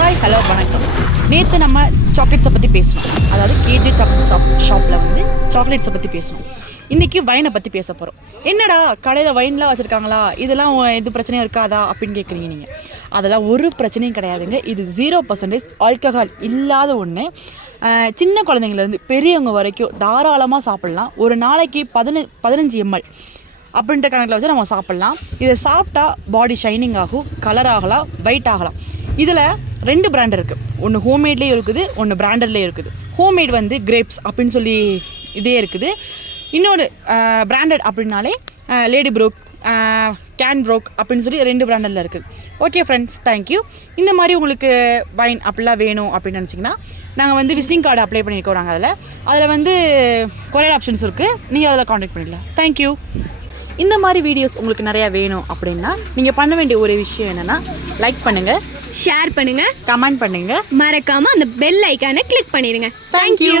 Hi hello வணக்கம். நேற்று நம்ம சாக்லேட்ஸை பற்றி பேசணும். அதாவது கேஜே சாக்லேட் ஷாப்பில் வந்து சாக்லேட்ஸை பற்றி பேசணும். இன்றைக்கி வைனை பற்றி பேச போகிறோம். என்னடா கடையில் வைன்லாம் வச்சுருக்காங்களா, இதெல்லாம் எது பிரச்சனையும் இருக்காதா அப்படின்னு கேட்குறீங்க நீங்கள். அதெல்லாம் ஒரு பிரச்சனையும் கிடையாதுங்க. இது 0% ஆல்கஹால் இல்லாத ஒன்று. சின்ன குழந்தைங்கலேருந்து பெரியவங்க வரைக்கும் தாராளமாக சாப்பிட்லாம். ஒரு நாளைக்கு 15 ml அப்படின்ற கணக்கில் வச்சு நம்ம சாப்பிட்லாம். இதை சாப்பிட்டா பாடி ஷைனிங் ஆகும், கலர் ஆகலாம், ஒயிட் ஆகலாம். இதில் 2 பிராண்ட் இருக்குது. ஒன்று ஹோம்மேட்லேயே இருக்குது, ஒன்று பிராண்டட்லேயே இருக்குது. ஹோம்மேட் வந்து கிரேப்ஸ் அப்படின்னு சொல்லி இதே இருக்குது. இன்னொரு பிராண்டட் அப்படின்னாலே லேடி ப்ரோக், கேன் ப்ரோக் அப்படின்னு சொல்லி 2 பிராண்டடில் இருக்குது. Okay friends, thank you. இந்த மாதிரி உங்களுக்கு வைன் அப்படிலாம் வேணும் அப்படின்னு நினச்சிங்கன்னா நாங்கள் வந்து விசிட்டிங் கார்டு அப்ளை பண்ணியிருக்கோம். நாங்கள் அதில் வந்து கொரியர் ஆப்ஷன்ஸ் இருக்குது. நீங்கள் அதில் காண்டாக்ட் பண்ணிக்கலாம். தேங்க்யூ. இந்த மாதிரி வீடியோஸ் உங்களுக்கு நிறையா வேணும் அப்படின்னா நீங்கள் பண்ண வேண்டிய ஒரு விஷயம் என்னென்னா, லைக் பண்ணுங்கள், ஷேர் பண்ணுங்கள், கமெண்ட் பண்ணுங்கள், மறக்காமல் அந்த பெல் ஐக்கானை கிளிக் பண்ணிடுங்க. தேங்க்யூ.